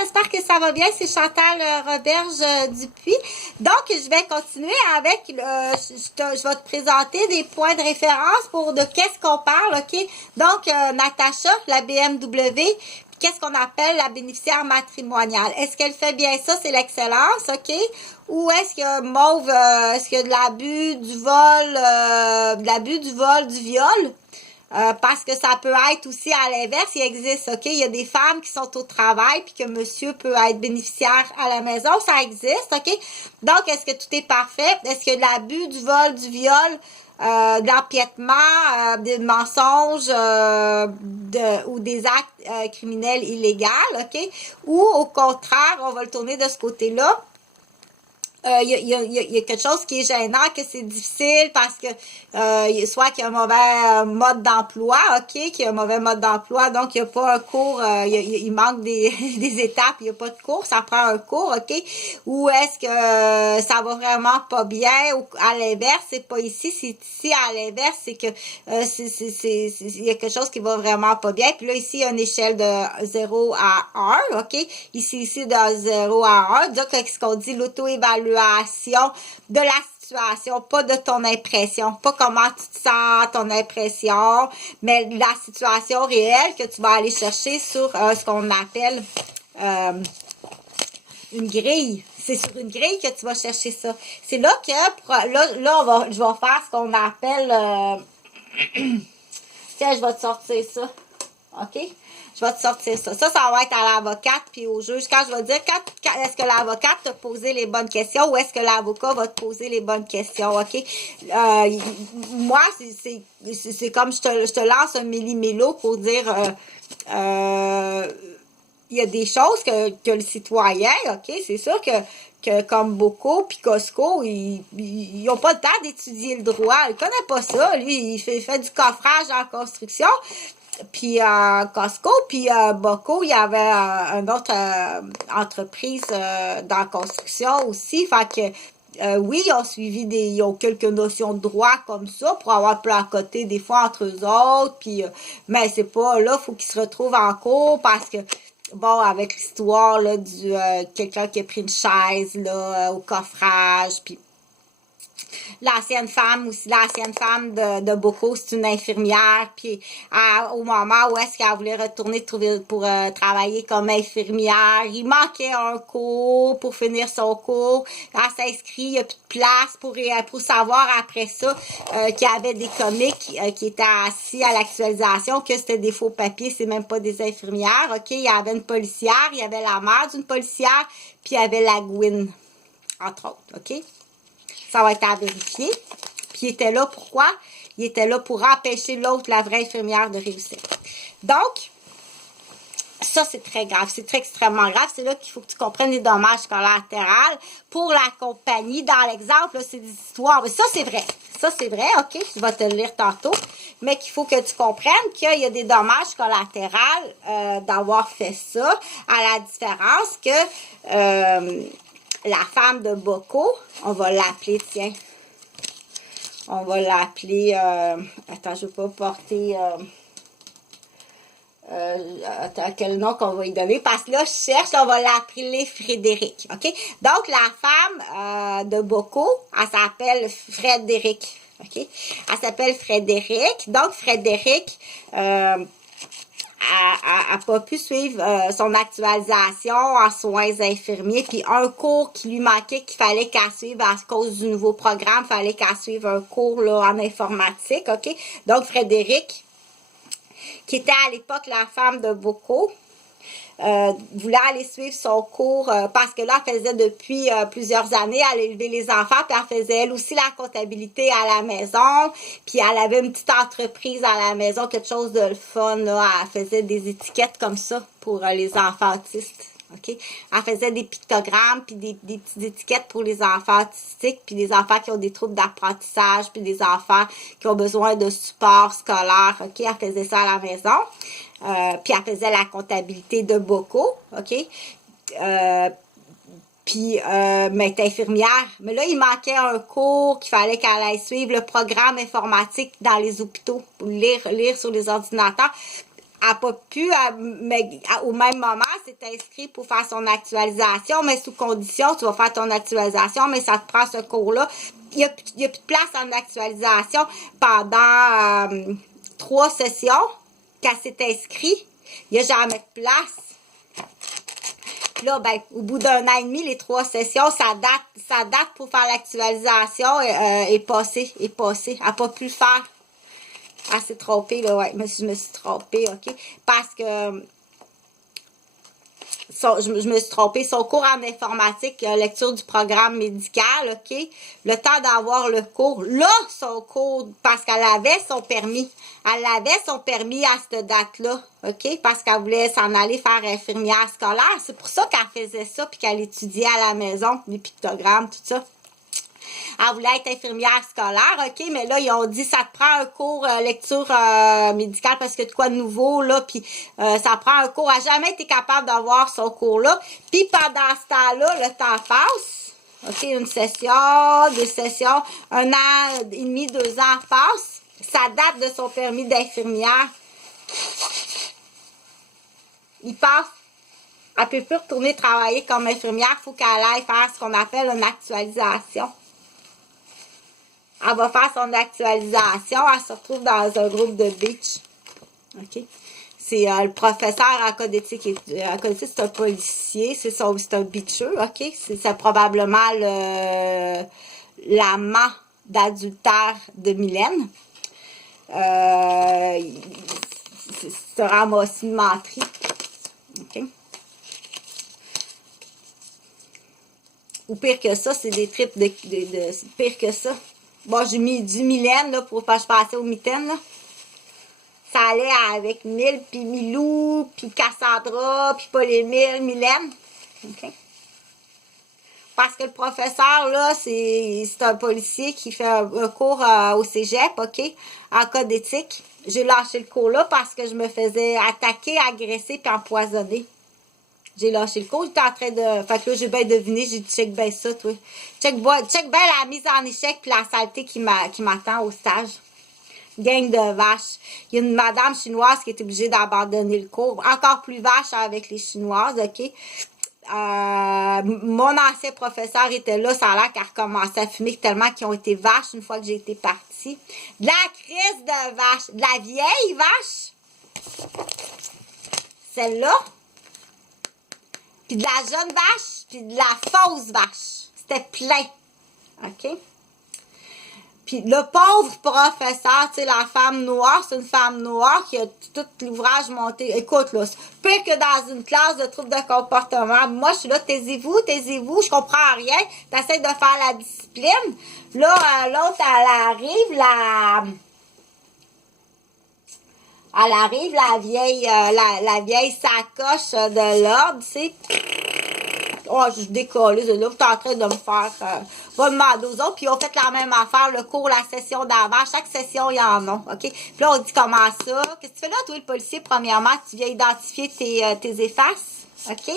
j'espère que ça va bien. C'est Chantal Roberge Dupuis. Donc, je vais continuer avec, je vais te présenter des points de référence pour de qu'est-ce qu'on parle, OK? Donc, Natacha, la BMW, qu'est-ce qu'on appelle la bénéficiaire matrimoniale? Est-ce qu'elle fait bien ça? C'est l'excellence, OK? Ou est-ce que Mauve, est-ce qu'il y a de l'abus, du vol, du viol? Parce que ça peut être aussi à l'inverse, il existe, OK? Il y a des femmes qui sont au travail puis que monsieur peut être bénéficiaire à la maison, ça existe, OK? Donc, est-ce que tout est parfait? Est-ce qu'il y a de l'abus, du vol, du viol, de l'empiètement, des mensonges ou des actes criminels illégaux, OK? Ou au contraire, on va le tourner de ce côté-là. Il y a quelque chose qui est gênant, que c'est difficile parce que soit qu'il y a un mauvais mode d'emploi, OK, qu'il y a un mauvais mode d'emploi, donc il n'y a pas un cours, il manque des, des étapes, il n'y a pas de cours, ça prend un cours, OK, ou est-ce que ça va vraiment pas bien, ou à l'inverse, c'est pas ici, c'est ici, à l'inverse, c'est que il y a quelque chose qui va vraiment pas bien, puis là, ici, il y a une échelle de 0 à 1, OK, ici, de 0 à 1, donc, ce qu'on dit, l'auto-évaluation de la situation, pas de ton impression, pas comment tu te sens, ton impression, mais la situation réelle que tu vas aller chercher sur ce qu'on appelle une grille. C'est sur une grille que tu vas chercher ça. C'est là que, je vais faire ce qu'on appelle, tiens, je vais te sortir ça, OK? Je vais te sortir ça. Ça va être à l'avocate puis au juge. Quand je vais dire, est-ce que l'avocate t'a posé les bonnes questions ou est-ce que l'avocat va te poser les bonnes questions, OK? Moi, c'est comme je te lance un méli-mélo pour dire, il y a des choses que le citoyen, OK? C'est sûr que comme Bocaux puis Costco, ils n'ont pas le temps d'étudier le droit. Il connaît pas ça. Lui, il fait du coffrage en construction. Puis Costco, puis Bocaux, il y avait une autre entreprise dans la construction aussi. Fait que oui, ils ont suivi ils ont quelques notions de droit comme ça pour avoir placoté des fois entre eux autres. Puis mais c'est pas là, faut qu'ils se retrouvent en cours parce que bon, avec l'histoire là du quelqu'un qui a pris une chaise là au coffrage, puis l'ancienne femme de Bocaux, c'est une infirmière, puis au moment où est-ce qu'elle voulait retourner pour travailler comme infirmière, il manquait un cours pour finir son cours, elle s'inscrit, il n'y a plus de place pour savoir après ça qu'il y avait des comiques qui étaient assis à l'actualisation, que c'était des faux papiers, c'est même pas des infirmières, OK? Il y avait une policière, il y avait la mère d'une policière, puis il y avait la Gwyn, entre autres, OK? Ça va être à vérifier. Puis il était là pourquoi? Il était là pour empêcher l'autre, la vraie infirmière, de réussir. Donc, ça, c'est très grave. C'est très extrêmement grave. C'est là qu'il faut que tu comprennes les dommages collatéraux pour la compagnie. Dans l'exemple, c'est des histoires. Mais ça, c'est vrai. Ça, c'est vrai, OK? Je vais te le lire tantôt. Mais qu'il faut que tu comprennes qu'il y a des dommages collatéraux d'avoir fait ça. À la différence que la femme de Bocaux, on va l'appeler, tiens. On va l'appeler, attends, je ne veux pas porter, attends, quel nom qu'on va lui donner, parce que là, je cherche, on va l'appeler Frédéric, OK? Donc, la femme de Bocaux, elle s'appelle Frédéric, OK? Elle s'appelle Frédéric. Donc, Frédéric, a pas pu suivre son actualisation en soins infirmiers, puis un cours qui lui manquait, qu'il fallait qu'elle suive à cause du nouveau programme, il fallait qu'elle suive un cours là, en informatique, OK? Donc, Frédéric, qui était à l'époque la femme de Bocaux, voulait aller suivre son cours parce que là, elle faisait depuis plusieurs années, elle élevait les enfants, puis elle faisait elle aussi la comptabilité à la maison, puis elle avait une petite entreprise à la maison, quelque chose de fun, là. Elle faisait des étiquettes comme ça pour les enfants autistes. OK? Elle faisait des pictogrammes, puis des petites étiquettes pour les enfants autistiques, puis des enfants qui ont des troubles d'apprentissage, puis des enfants qui ont besoin de support scolaire. OK? Elle faisait ça à la maison. Puis elle faisait la comptabilité de Bocaux. OK? Puis, mais elle était infirmière. Mais là, il manquait un cours qu'il fallait qu'elle aille suivre, le programme informatique dans les hôpitaux, pour lire sur les ordinateurs. n'a pas pu, mais au même moment, s'est inscrit pour faire son actualisation, mais sous condition, tu vas faire ton actualisation, mais ça te prend ce cours-là. Il n'y a plus de place en actualisation pendant 3 sessions qu'elle s'est inscrite. Il n'y a jamais de place. Là, ben, au bout d'un an et demi, les 3 sessions, sa date pour faire l'actualisation est passée. Elle n'a pas pu le faire. Elle s'est trompée, là, ouais, je me suis trompée, OK? Parce que je me suis trompée. Son cours en informatique, lecture du programme médical, OK? Le temps d'avoir le cours. Là, son cours, parce qu'elle avait son permis. Elle avait son permis à cette date-là, OK? Parce qu'elle voulait s'en aller faire infirmière scolaire. C'est pour ça qu'elle faisait ça, puis qu'elle étudiait à la maison, les pictogrammes, tout ça. Elle voulait être infirmière scolaire, OK, mais là, ils ont dit, ça te prend un cours lecture médicale parce que de quoi de nouveau, là, puis ça prend un cours. Elle n'a jamais été capable d'avoir son cours-là. Puis pendant ce temps-là, le temps passe. OK, une session, 2 sessions, 1 an et demi, 2 ans passent. Ça date de son permis d'infirmière. Il passe. Elle ne peut plus retourner travailler comme infirmière. Il faut qu'elle aille faire ce qu'on appelle une actualisation. Elle va faire son actualisation. Elle se retrouve dans un groupe de beach. OK? C'est le professeur en code d'éthique. En code d'éthique, c'est un policier. C'est un beacheux. OK? C'est probablement l'amant d'adultère de Mylène. C'est un ramassis de menterie. OK? Ou pire que ça, c'est des tripes c'est pire que ça. Bon, j'ai mis du Mylène, là, pour pas que je passe au mitaine, là. Ça allait avec Mille, puis Milou, puis Cassandra, puis Paul-Émile, Mylène. OK? Parce que le professeur, là, c'est un policier qui fait un cours au cégep, OK? En code d'éthique. J'ai lâché le cours là parce que je me faisais attaquer, agresser, puis empoisonner. J'ai lâché le cours, j'étais en train de... Fait que là, j'ai bien deviné, j'ai dit, check bien ça, toi. Check bien la mise en échec puis la saleté qui m'attend au stage. Gang de vaches. Il y a une madame chinoise qui est obligée d'abandonner le cours. Encore plus vache avec les Chinoises, OK? Mon ancien professeur était là, ça a l'air qu'elle recommençait à fumer tellement qu'ils ont été vaches une fois que j'ai été partie. De la crise de vache. De la vieille vache. Celle-là. Puis de la jeune vache, puis de la fausse vache. C'était plein. OK? Puis le pauvre professeur, tu sais, la femme noire, c'est une femme noire qui a tout l'ouvrage monté. Écoute, là, c'est pire que dans une classe de troubles de comportement. Moi, je suis là, taisez-vous, je comprends rien. T'essaies de faire la discipline. Là, l'autre, elle arrive, la vieille sacoche de l'ordre, tu sais. Oh, je décolle, là, vous êtes en train de me faire... va demander aux autres, puis ils ont fait la même affaire, le cours, la session d'avant. Chaque session, il y en a, OK? Puis là, on dit comment ça? Qu'est-ce que tu fais là, toi, le policier? Premièrement, tu viens identifier tes effaces, OK?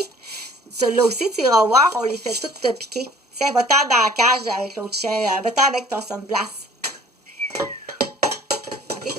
Celui-là aussi, tu iras voir, on les fait toutes te piquer. Tiens, va-t'en dans la cage avec l'autre chien. Va-t'en avec ton sunglace. OK?